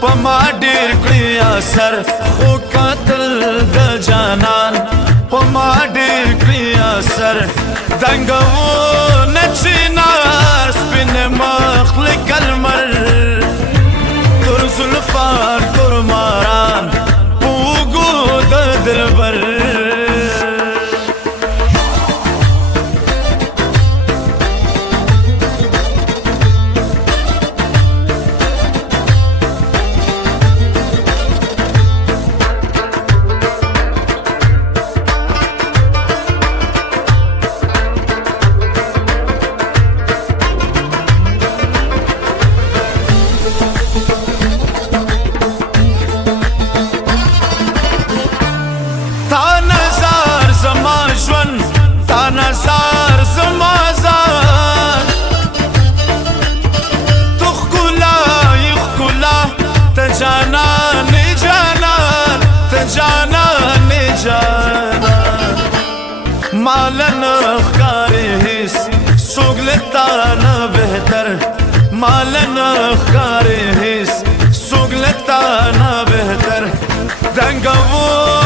پما ډیر کړی اثر خو قتل د جانان پما ډیر کړی اثر دنګو نچینار سپین مخ لکلمر تر زلفان تر ماران پوګو د دلبر نظر زما زار تو خکولا یخکولا تجانان جانان تجانان جانان مالن خکاری حس سوگلتانا بہتر مالن خکاری حس سوگلتانا بہتر دنگو